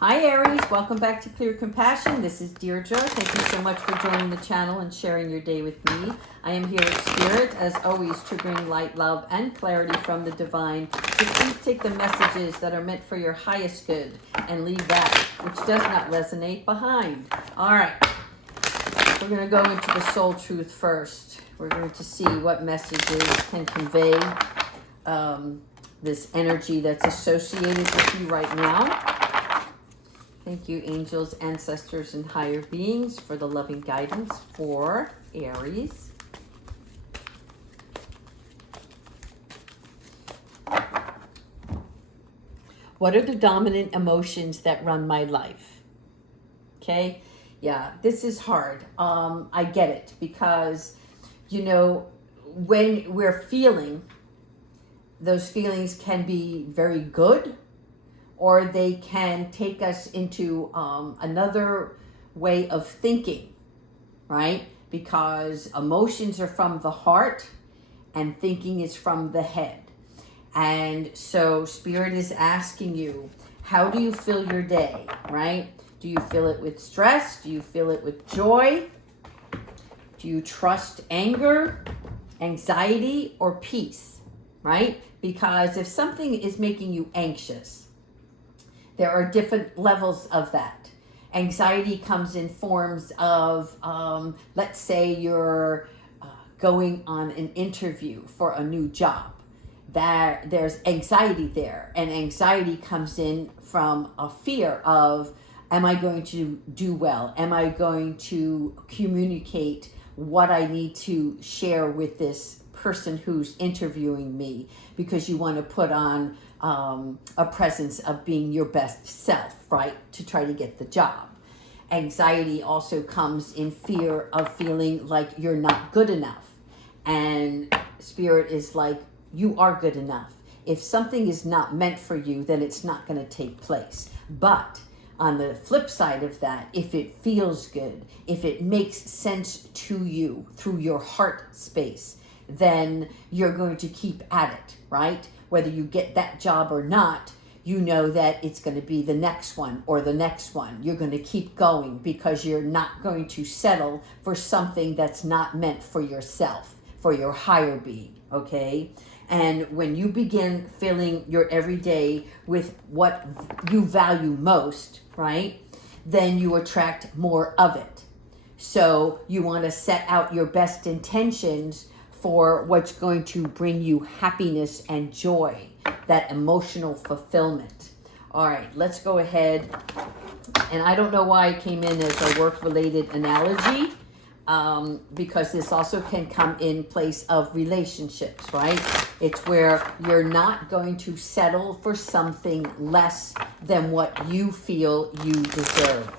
Hi Aries, welcome back to Clear Compassion. This is Deirdre. Thank you so much for joining the channel and sharing your day with me. I am here with Spirit, as always, to bring light, love, and clarity from the divine. So please take the messages that are meant for your highest good and leave that which does not resonate behind. All right, we're going to go into the soul truth first. We're going to see what messages can convey this energy that's associated with you right now. Thank you, angels, ancestors, and higher beings, for the loving guidance for Aries. What are the dominant emotions that run my life? Okay, yeah, this is hard. I get it because, when we're feeling, those feelings can be very good, or they can take us into another way of thinking, right? Because emotions are from the heart and thinking is from the head. And so Spirit is asking you, how do you fill your day, right? Do you fill it with stress? Do you fill it with joy? Do you trust anger, anxiety, or peace, right? Because if something is making you anxious, there are different levels of that. Anxiety comes in forms of, let's say you're going on an interview for a new job. There's anxiety there, and anxiety comes in from a fear of, am I going to do well? Am I going to communicate what I need to share with this person who's interviewing me? Because you want to put on a presence of being your best self, right? To try to get the job. Anxiety also comes in fear of feeling like you're not good enough. And Spirit is like, you are good enough. If something is not meant for you, then it's not going to take place. But on the flip side of that, if it feels good, if it makes sense to you through your heart space, then you're going to keep at it, right? Whether you get that job or not, you know that it's going to be the next one or the next one. You're going to keep going because you're not going to settle for something that's not meant for yourself, for your higher being, okay? And when you begin filling your everyday with what you value most, right, then you attract more of it. So you want to set out your best intentions for what's going to bring you happiness and joy, that emotional fulfillment. All right, let's go ahead. And I don't know why it came in as a work-related analogy, because this also can come in place of relationships, right? It's where you're not going to settle for something less than what you feel you deserve.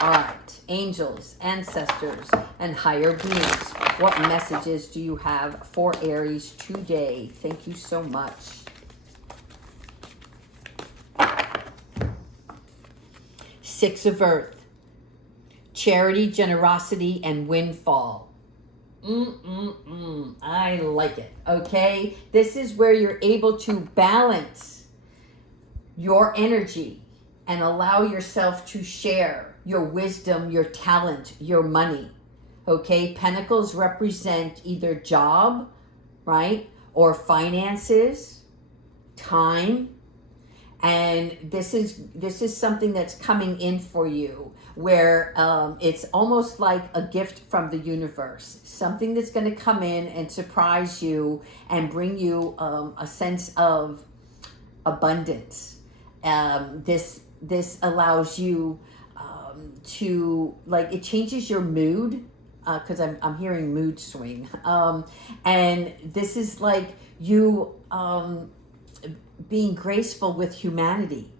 All right, angels, ancestors, and higher beings, what messages do you have for Aries today? Thank you so much. Six of Earth, charity, generosity, and windfall. I like it, okay? This is where you're able to balance your energy and allow yourself to share your wisdom, your talent, your money. Okay, Pentacles represent either job, right, or finances, time, and this is something that's coming in for you, where it's almost like a gift from the universe, something that's going to come in and surprise you and bring you a sense of abundance. This allows you to, like, it changes your mood. Because I'm hearing mood swing. And this is like you being graceful with humanity.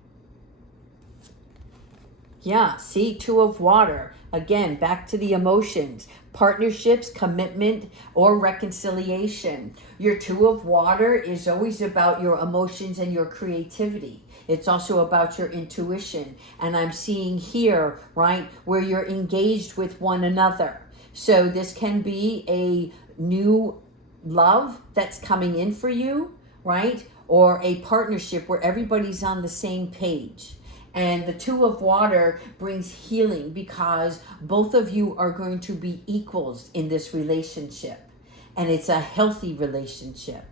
Yeah, see, Two of Water. Again, back to the emotions. Partnerships, commitment, or reconciliation. Your Two of Water is always about your emotions and your creativity. It's also about your intuition. And I'm seeing here, right, where you're engaged with one another. So this can be a new love that's coming in for you, right? Or a partnership where everybody's on the same page. And the Two of Water brings healing because both of you are going to be equals in this relationship. And it's a healthy relationship.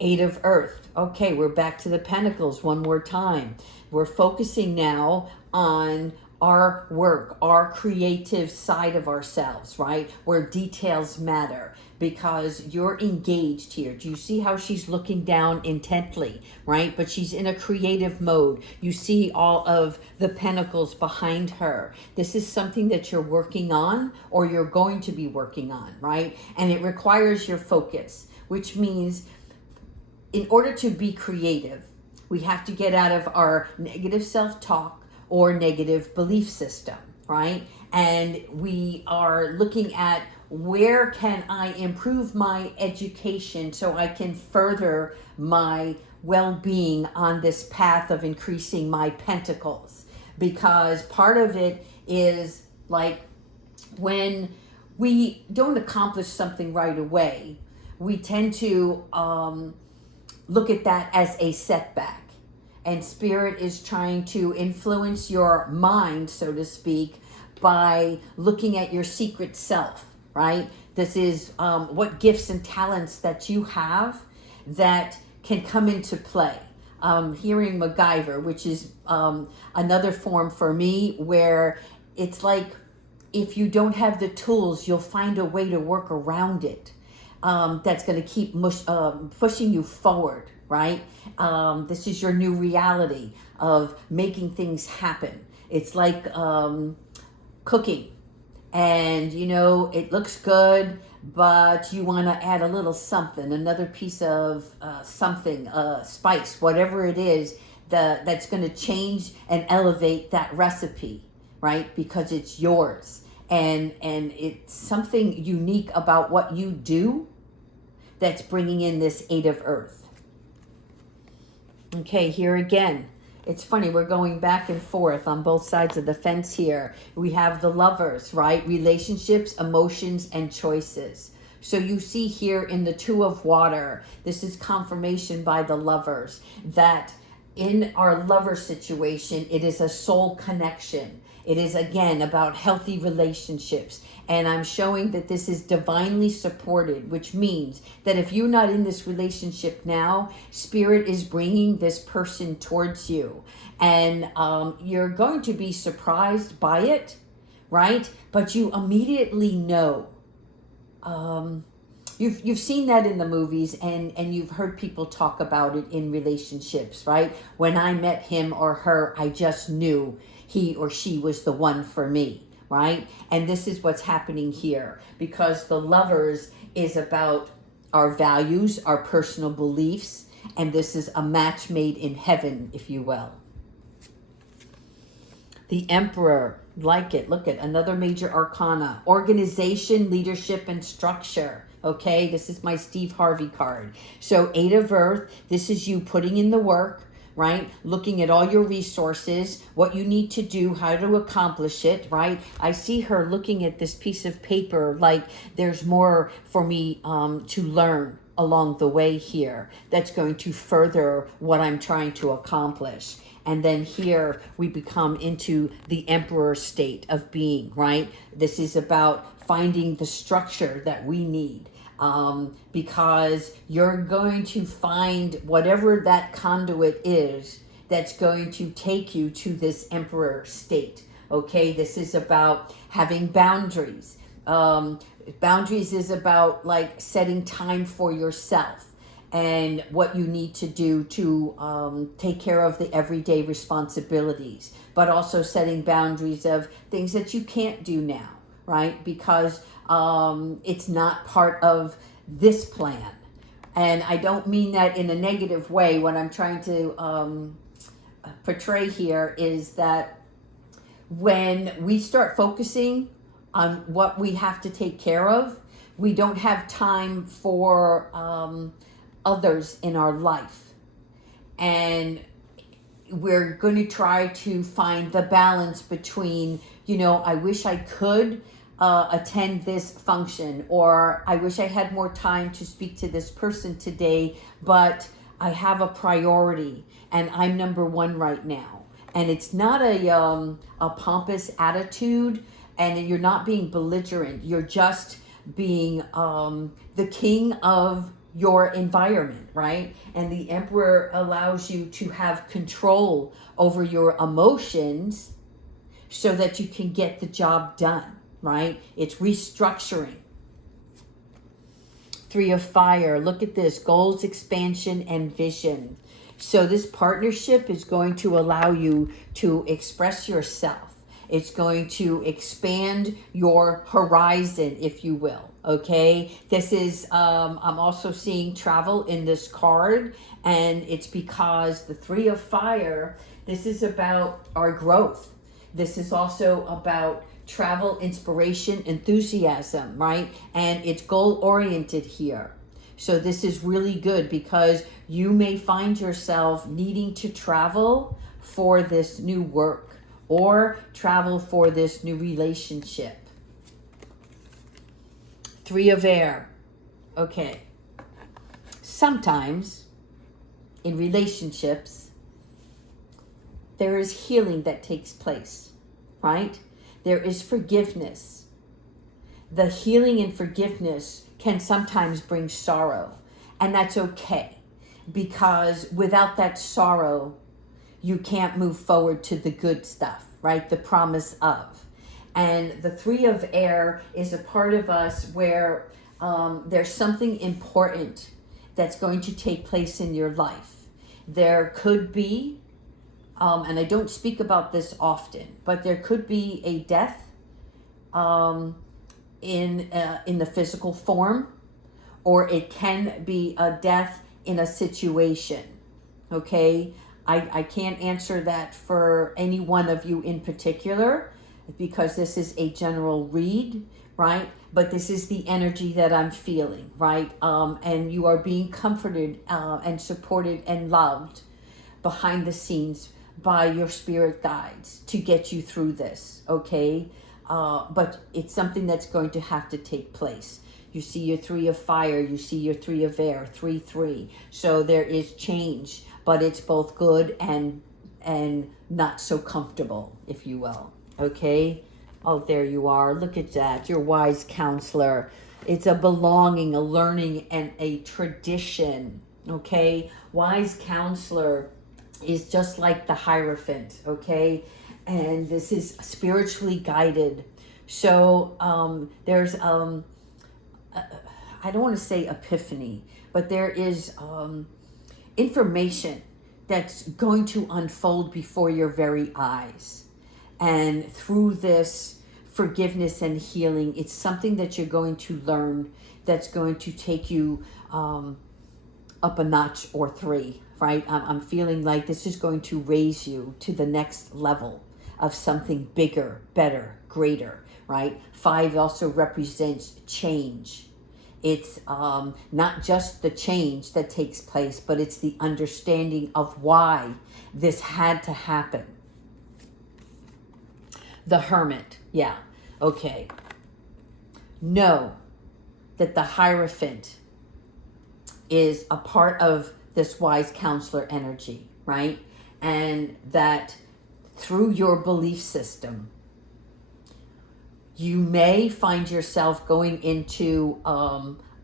Eight of Earth. Okay, we're back to the Pentacles one more time. We're focusing now on our work, our creative side of ourselves, right? Where details matter, because you're engaged here. Do you see how she's looking down intently, right? But she's in a creative mode. You see all of the pentacles behind her. This is something that you're working on, or you're going to be working on, right? And it requires your focus, which means in order to be creative, we have to get out of our negative self-talk or negative belief system, right? And we are looking at, where can I improve my education so I can further my well-being on this path of increasing my pentacles? Because part of it is like, when we don't accomplish something right away, we tend to look at that as a setback. And Spirit is trying to influence your mind, so to speak, by looking at your secret self, right? This is what gifts and talents that you have that can come into play. Hearing MacGyver, which is another form for me, where it's like, if you don't have the tools, you'll find a way to work around it. That's going to keep pushing you forward, right? This is your new reality of making things happen. It's like cooking, and it looks good, but you want to add a little something, another piece of something, spice, whatever it is that's going to change and elevate that recipe, right? Because it's yours. And it's something unique about what you do that's bringing in this Eight of Earth. Okay, here again, it's funny, we're going back and forth on both sides of the fence here. We have the Lovers, right? Relationships, emotions, and choices. So you see here in the Two of Water, this is confirmation by the Lovers that in our lover situation, it is a soul connection. It is, again, about healthy relationships. And I'm showing that this is divinely supported, which means that if you're not in this relationship now, Spirit is bringing this person towards you. And you're going to be surprised by it, right? But you immediately know. You've seen that in the movies, and you've heard people talk about it in relationships, right? When I met him or her, I just knew he or she was the one for me, right? And this is what's happening here, because the Lovers is about our values, our personal beliefs, and this is a match made in heaven, if you will. The Emperor, like it, look at another major arcana, organization, leadership, and structure. Okay, this is my Steve Harvey card. So Eight of Earth, this is you putting in the work, right? Looking at all your resources, what you need to do, how to accomplish it, right? I see her looking at this piece of paper like there's more for me to learn along the way here that's going to further what I'm trying to accomplish. And then here we become into the Emperor state of being, right? This is about finding the structure that we need. Because you're going to find whatever that conduit is that's going to take you to this Emperor state. Okay, this is about having boundaries. Boundaries is about like setting time for yourself and what you need to do to take care of the everyday responsibilities, but also setting boundaries of things that you can't do now, right? Because it's not part of this plan. And I don't mean that in a negative way. What I'm trying to portray here is that when we start focusing on what we have to take care of, we don't have time for others in our life. And we're going to try to find the balance between, I wish I could attend this function, or I wish I had more time to speak to this person today, but I have a priority and I'm number one right now. And it's not a pompous attitude, and you're not being belligerent. You're just being the king of your environment, right? And the Emperor allows you to have control over your emotions so that you can get the job done, right? It's restructuring. Three of Fire, look at this, goals, expansion, and vision. So this partnership is going to allow you to express yourself. It's going to expand your horizon, if you will. Okay, this is, I'm also seeing travel in this card, and it's because the Three of Fire, this is about our growth. This is also about travel, inspiration, enthusiasm, right? And it's goal oriented here. So this is really good because you may find yourself needing to travel for this new work or travel for this new relationship. Three of Air. Okay. Sometimes in relationships, there is healing that takes place, right? There is forgiveness. The healing and forgiveness can sometimes bring sorrow, and that's okay, because without that sorrow, you can't move forward to the good stuff, right? The promise of. And the Three of Air is a part of us where there's something important that's going to take place in your life. There could be, and I don't speak about this often, but there could be a death in the physical form, or it can be a death in a situation. Okay, I can't answer that for any one of you in particular because this is a general read, right? But this is the energy that I'm feeling, right? And you are being comforted and supported and loved behind the scenes by your spirit guides to get you through this, okay? But it's something that's going to have to take place. You see your Three of Fire, you see your Three of Air, 3-3. So there is change, but it's both good and not so comfortable, if you will, okay? Oh, there you are. Look at that. Your wise counselor. It's a belonging, a learning, and a tradition, okay? Wise counselor is just like the Hierophant, okay? And this is spiritually guided. So there's, I don't want to say epiphany, but there is information that's going to unfold before your very eyes. And through this forgiveness and healing, it's something that you're going to learn that's going to take you up a notch or three, right? I'm feeling like this is going to raise you to the next level of something bigger, better, greater, right? 5 also represents change. It's not just the change that takes place, but it's the understanding of why this had to happen. The Hermit, yeah, okay. Know that the Hierophant is a part of this wise counselor energy, right? And that through your belief system, you may find yourself going into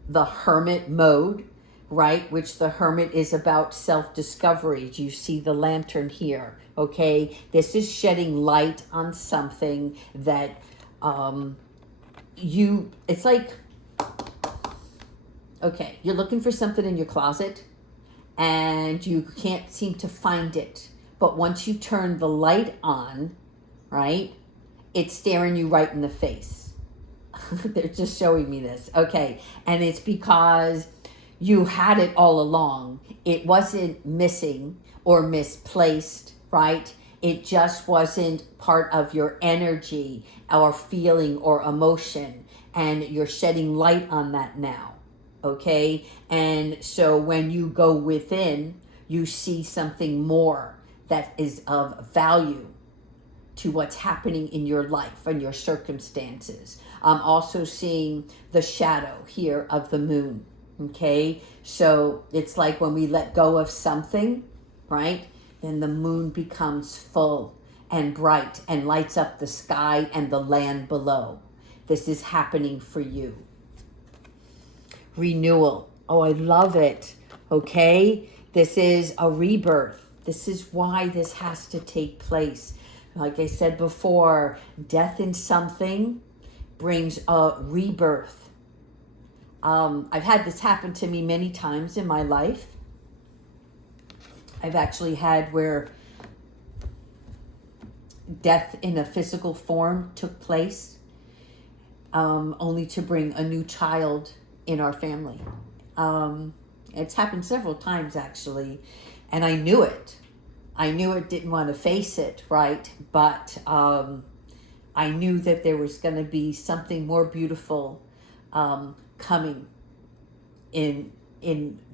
the hermit mode, right? Which the Hermit is about self-discovery. You see the lantern here, okay? This is shedding light on something that it's like, okay, you're looking for something in your closet and you can't seem to find it. But once you turn the light on, right, it's staring you right in the face. They're just showing me this. Okay. And it's because you had it all along. It wasn't missing or misplaced, right? It just wasn't part of your energy or feeling or emotion. And you're shedding light on that now. Okay. And so when you go within, you see something more that is of value to what's happening in your life and your circumstances. I'm also seeing the shadow here of the moon, Okay, so it's like when we let go of something, right? Then the moon becomes full and bright and lights up the sky and the land below. This is happening for you. Renewal. Oh, I love it. Okay, this is a rebirth. This is why this has to take place. Like I said before, death in something brings a rebirth. I've had this happen to me many times in my life. I've actually had where death in a physical form took place, only to bring a new child in our family. It's happened several times actually, and I knew it. I knew it, didn't want to face it, right? But I knew that there was going to be something more beautiful coming in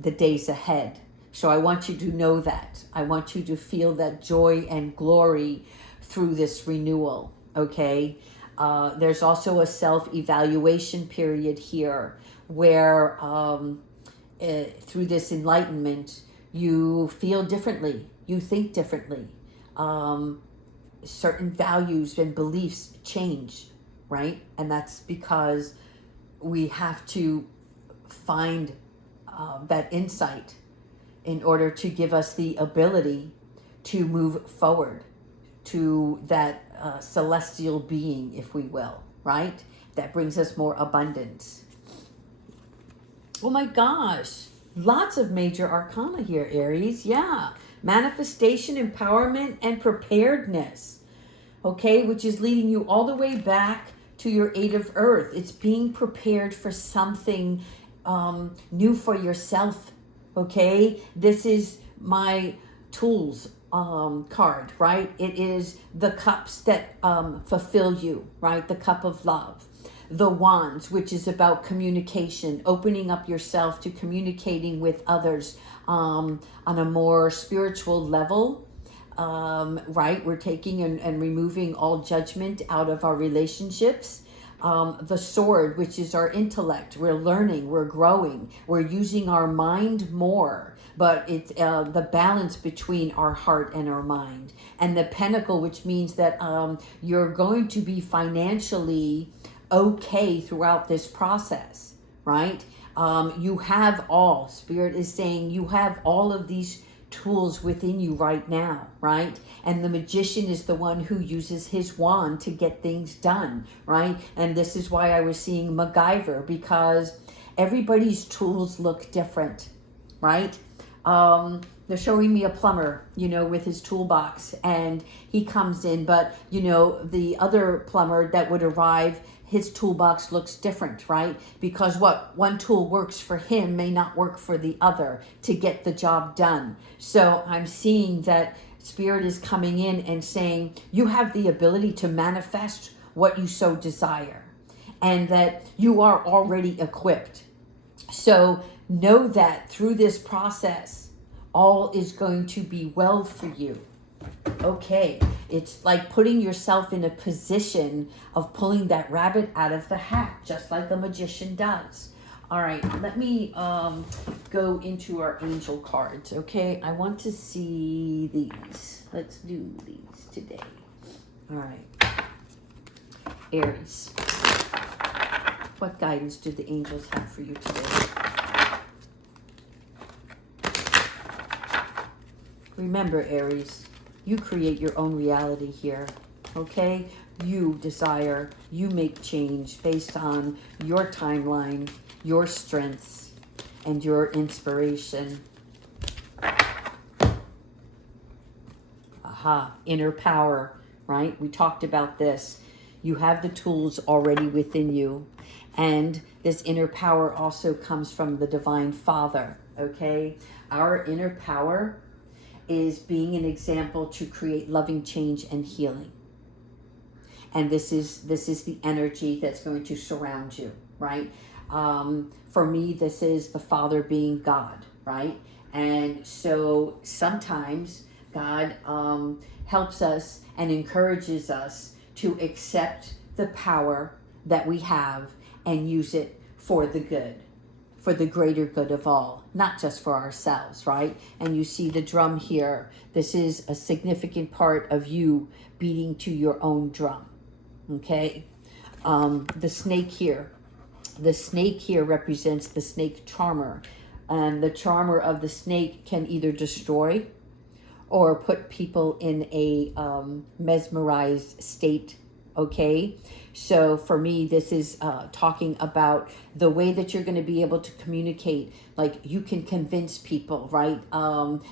the days ahead. So I want you to know that. I want you to feel that joy and glory through this renewal, okay? There's also a self-evaluation period here where through this enlightenment, you feel differently, you think differently. Certain values and beliefs change, right? And that's because we have to find that insight in order to give us the ability to move forward to that celestial being, if we will, right? That brings us more abundance. Oh my gosh, lots of major arcana here, Aries. Yeah, manifestation, empowerment, and preparedness. Okay, which is leading you all the way back to your Eight of Earth. It's being prepared for something new for yourself. Okay, this is my tools card, right? It is the cups that fulfill you, right? The cup of love. The wands, which is about communication, opening up yourself to communicating with others on a more spiritual level. Right? We're taking and removing all judgment out of our relationships. The sword, which is our intellect. We're learning, we're growing, we're using our mind more, but it's the balance between our heart and our mind. And the pentacle, which means that you're going to be financially okay throughout this process, right? You have all, Spirit is saying, you have all of these tools within you right now, right? And the magician is the one who uses his wand to get things done, right? And this is why I was seeing MacGyver, because everybody's tools look different, right? They're showing me a plumber, with his toolbox, and he comes in, but the other plumber that would arrive, his toolbox looks different, right? Because one tool works for him may not work for the other to get the job done. So I'm seeing that Spirit is coming in and saying, you have the ability to manifest what you so desire, and that you are already equipped. So know that through this process, all is going to be well for you. Okay, it's like putting yourself in a position of pulling that rabbit out of the hat, just like a magician does. All right, let me go into our angel cards, okay? I want to see these. Let's do these today. All right. Aries. What guidance do the angels have for you today? Remember, Aries, you create your own reality here, okay? You desire, you make change based on your timeline, your strengths, and your inspiration. Aha, inner power, right? We talked about this. You have the tools already within you. And this inner power also comes from the Divine Father, okay? Our inner power is being an example to create loving change and healing. And this is the energy that's going to surround you, right? For me, this is the Father being God, right? And so sometimes God helps us and encourages us to accept the power that we have and use it for the good, for the greater good of all, not just for ourselves, right? And you see the drum here. This is a significant part of you beating to your own drum, okay? The snake here. The snake here represents the snake charmer. And the charmer of the snake can either destroy or put people in a mesmerized state, okay? So for me, this is talking about the way that you're going to be able to communicate. Like you can convince people, right?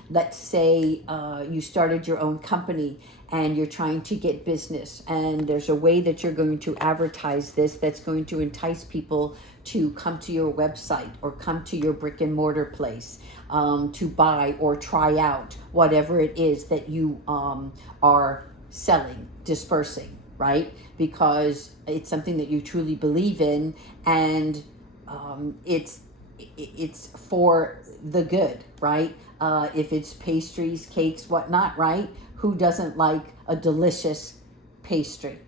Let's say you started your own company and you're trying to get business, and there's a way that you're going to advertise this that's going to entice people to come to your website or come to your brick and mortar place to buy or try out whatever it is that you are selling, dispersing, right? Because it's something that you truly believe in, and it's for the good, right? If it's pastries, cakes, whatnot, right? Who doesn't like a delicious pastry?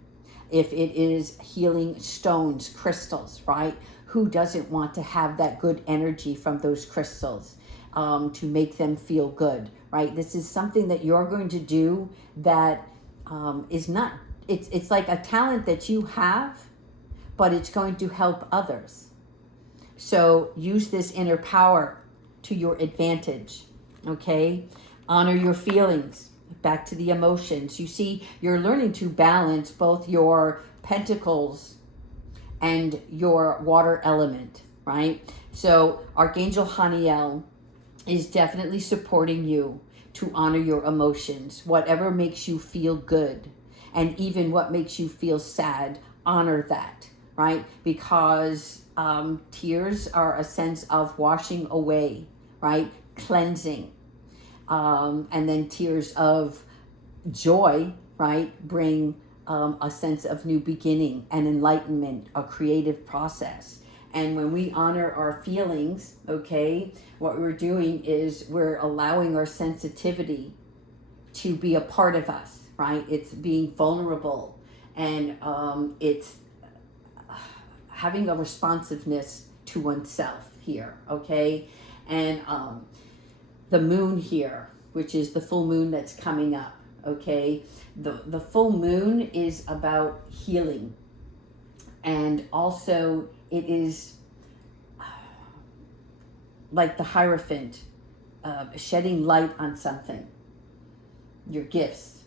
If it is healing stones, crystals, right? Who doesn't want to have that good energy from those crystals to make them feel good, right? This is something that you're going to do that is not, it's like a talent that you have, but it's going to help others. So use this inner power to your advantage, okay? Honor your feelings. Back to the emotions. You see, you're learning to balance both your pentacles and your water element, right? So Archangel Haniel is definitely supporting you to honor your emotions. Whatever makes you feel good, and even what makes you feel sad, honor that, right? Because tears are a sense of washing away, right? Cleansing. And then tears of joy, right, bring a sense of new beginning and enlightenment, a creative process. And when we honor our feelings, okay, what we're doing is we're allowing our sensitivity to be a part of us, right? It's being vulnerable, and it's having a responsiveness to oneself here, okay? And the moon here, which is the full moon that's coming up, okay? The full moon is about healing. And also it is like the Hierophant, shedding light on something, your gifts.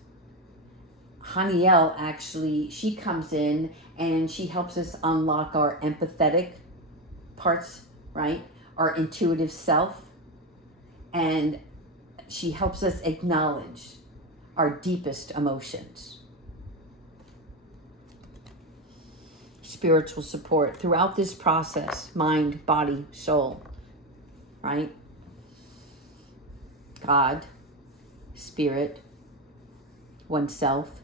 Haniel actually, she comes in and she helps us unlock our empathetic parts, right? Our intuitive self. And she helps us acknowledge our deepest emotions. Spiritual support throughout this process, mind, body, soul, right? God, spirit, oneself.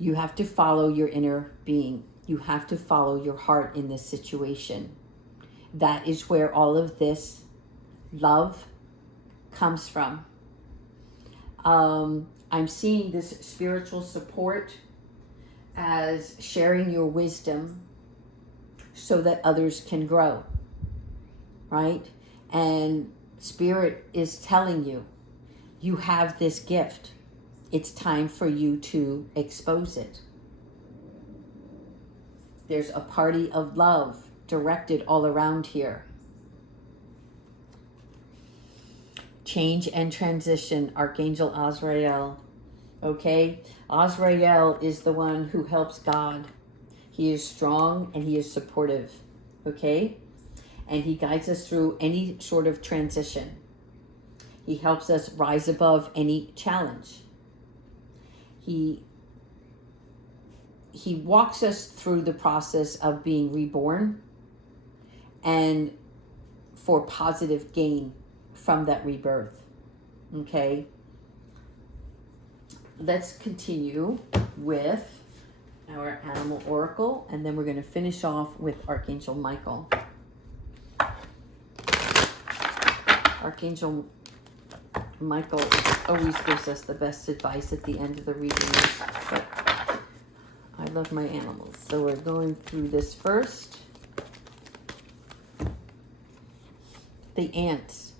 You have to follow your inner being. You have to follow your heart in this situation. That is where all of this love comes from. I'm seeing this spiritual support as sharing your wisdom so that others can grow, right? And Spirit is telling you, you have this gift. It's time for you to expose it. There's a party of love directed all around here. Change and transition, Archangel Azrael. Okay? Azrael is the one who helps God. He is strong and he is supportive. Okay? And he guides us through any sort of transition. He helps us rise above any challenge. He walks us through the process of being reborn and for positive gain from that rebirth. Okay? Let's continue with our animal oracle, and then we're going to finish off with Archangel Michael. Archangel Michael always gives us the best advice at the end of the readings, but I love my animals. So we're going through this first. The ants.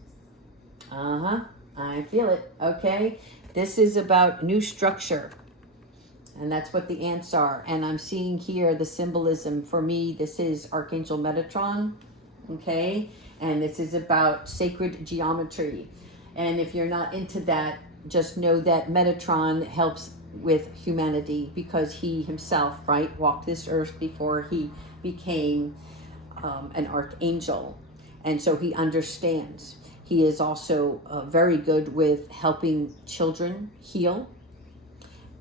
I feel it. Okay. This is about new structure. And that's what the ants are. And I'm seeing here the symbolism. For me, this is Archangel Metatron. Okay. And this is about sacred geometry. And if you're not into that, just know that Metatron helps with humanity because he himself, right, walked this earth before he became an archangel. And so he understands. He is also very good with helping children heal.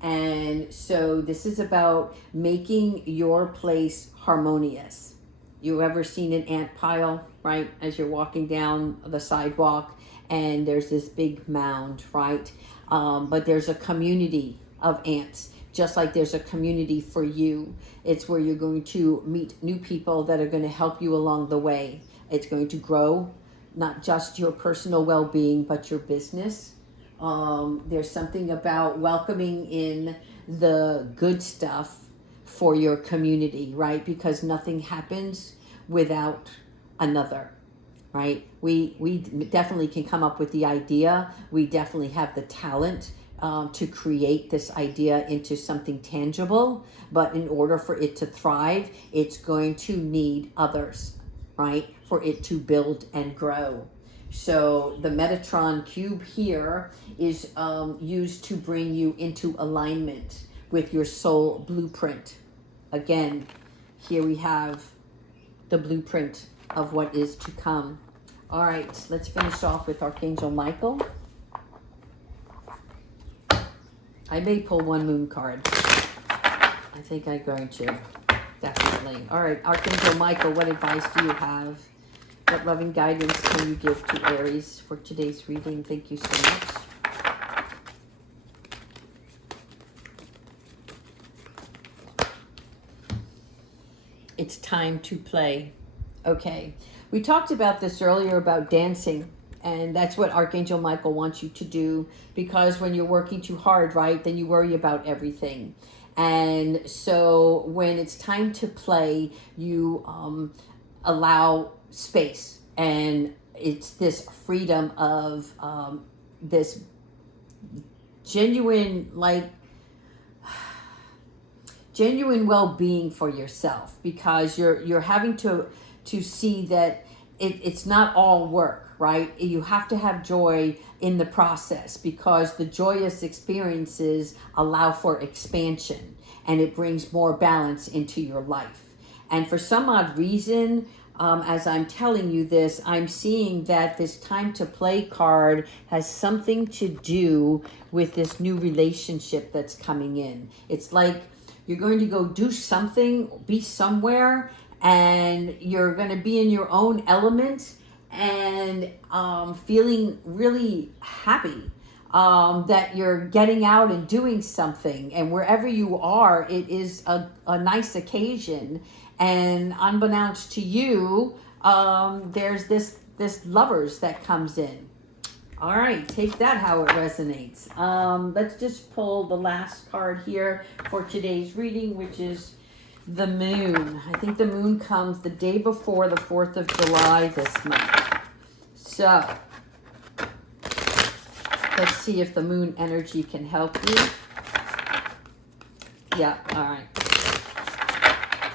And so this is about making your place harmonious. You ever seen an ant pile, right? As you're walking down the sidewalk and there's this big mound, right? But there's a community of ants, just like there's a community for you. It's where you're going to meet new people that are going to help you along the way. It's going to grow not just your personal well-being, but your business. There's something about welcoming in the good stuff for your community, right? Because nothing happens without another, right? We definitely can come up with the idea. We definitely have the talent to create this idea into something tangible. But in order for it to thrive, it's going to need others, right? For it to build and grow. So the Metatron cube here is used to bring you into alignment with your soul blueprint. Again, here we have the blueprint of what is to come. All right, let's finish off with Archangel Michael. I may pull one moon card. I think I'm going to. Definitely. All right, Archangel Michael, what advice do you have? What loving guidance can you give to Aries for today's reading? Thank you so much. It's time to play. Okay. We talked about this earlier about dancing, and that's what Archangel Michael wants you to do, because when you're working too hard, right, then you worry about everything. And so when it's time to play, you allow space, and it's this freedom of this genuine well-being for yourself, because you're having to see that it's not all work, right? You have to have joy in the process, because the joyous experiences allow for expansion and it brings more balance into your life. And for some odd reason, as I'm telling you this, I'm seeing that this time to play card has something to do with this new relationship that's coming in. It's like you're going to go do something, be somewhere, and you're going to be in your own element and feeling really happy that you're getting out and doing something. And wherever you are, it is a nice occasion. And unbeknownst to you, there's this lovers that comes in. All right, take that how it resonates. Let's just pull the last card here for today's reading, which is the moon. I think the moon comes the day before the 4th of July this month. So let's see if the moon energy can help you. Yeah, all right.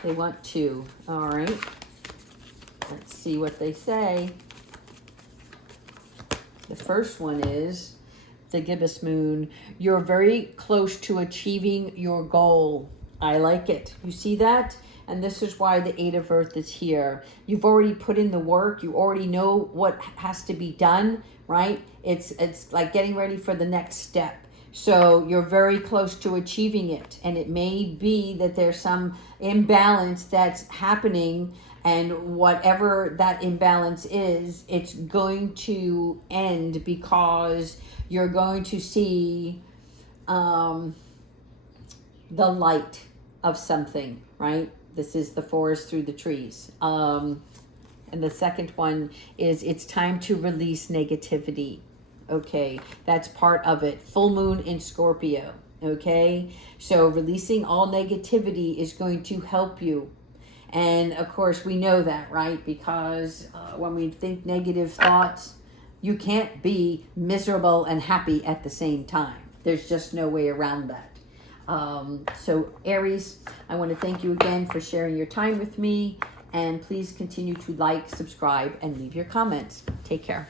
They want 2. All right. Let's see what they say. The first one is the gibbous moon. You're very close to achieving your goal. I like it. You see that? And this is why the 8 of Earth is here. You've already put in the work. You already know what has to be done, right? It's like getting ready for the next step. So you're very close to achieving it. And it may be that there's some imbalance that's happening, and whatever that imbalance is, it's going to end, because you're going to see the light of something, right? This is the forest through the trees. And the second one is it's time to release negativity. Okay, that's part of it. Full moon in Scorpio. Okay, so releasing all negativity is going to help you. And of course, we know that, right? Because when we think negative thoughts, you can't be miserable and happy at the same time. There's just no way around that. So Aries, I want to thank you again for sharing your time with me. And please continue to like, subscribe, and leave your comments. Take care.